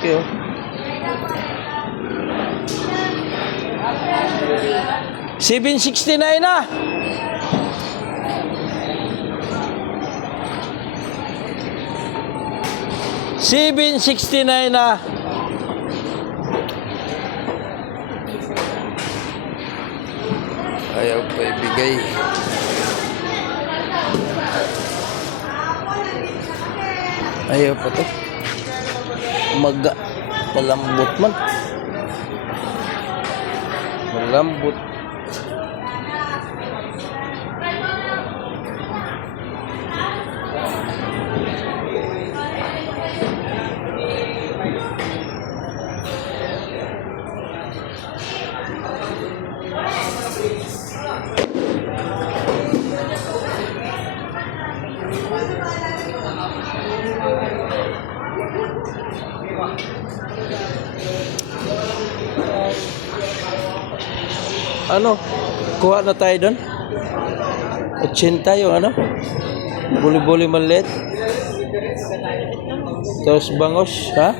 Okay, oh. $769 na. $769 na. Ayaw pa ibigay. Ayaw pa to. Malambot man. Malambot. Ano? Kuha na tayo doon? 80 yung ano? Buli-buli maliit. Tapos bangos, ha?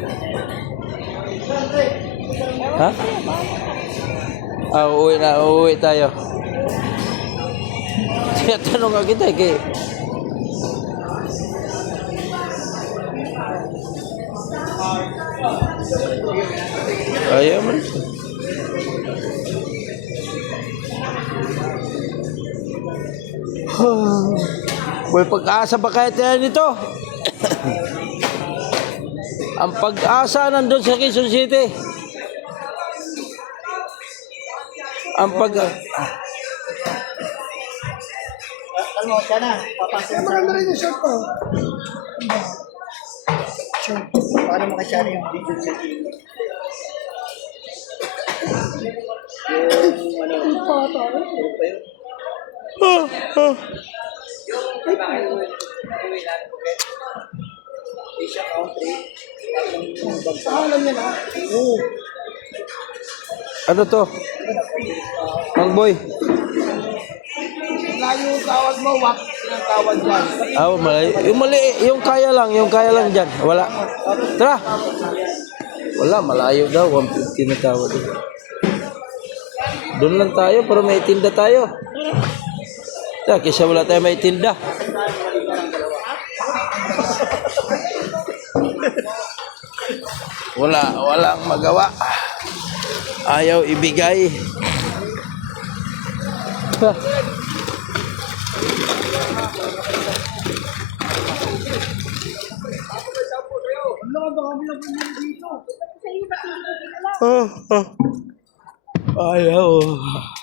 Ha? Uuwi tayo. Tanong nga kita kay ayaw man. May pag-asa ba kaya tayo nito? Ang pag-asa nandun sa Quezon City. Ang pag... Ano, siya na. Papasok sa... Maganda rin yung short ko. Short. Paano makashare yung video sa TV? Yung ano... Yung photo. Asia country. Alam niya na. Oo. Ano to? Mang boy. Layo yung tawag mo, wak yung tawag dyan. Yung mali, yung kaya lang dyan. Wala. Tara. Wala, malayo daw. 150 na tawad. Doon lang tayo, pero may tinda tayo. Tara, kaysa wala tayo may tinda. Walang magawa. Ayaw ibigay. Ayaw.